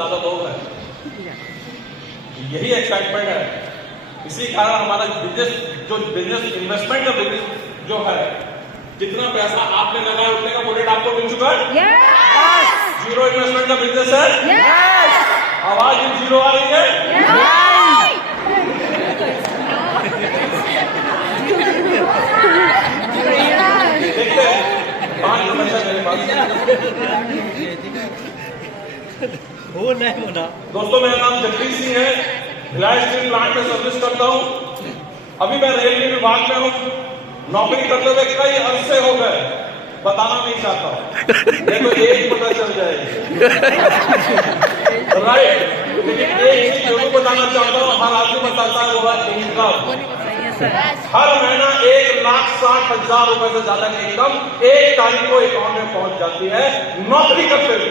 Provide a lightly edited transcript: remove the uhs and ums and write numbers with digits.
ज्यादा लोग हैं, यही एक्साइटमेंट है। इसी कारण हमारा बिजनेस इन्वेस्टमेंट का बिजनेस जो है, जितना पैसा आपने लगाया उतने का प्रोडक्ट आपको मिल चुका है। जीरो इन्वेस्टमेंट का बिजनेस है। आवाज भी जीरो आ रही है। देखते हैं 5 पैसा मेरे पास हो नहीं होना। दोस्तों, मेरा नाम जगदीश सिंह है, रिलायंस स्टील प्लांट में सर्विस करता हूं। अभी मैं रेलवे विभाग में हूं, नौकरी करते हुए कई अरसे हो गए, बताना नहीं चाहता हूं, ये तो एक पता चल जाएगी। राइट, लेकिन एक चीज जरूर बताना चाहता हूं, हर आदमी बताता है वो है इनकम। हर महीना 1,60,000 रुपए से ज्यादा की इनकम 1 तारीख को अकाउंट में पहुंच जाती है नौकरी करते हुए।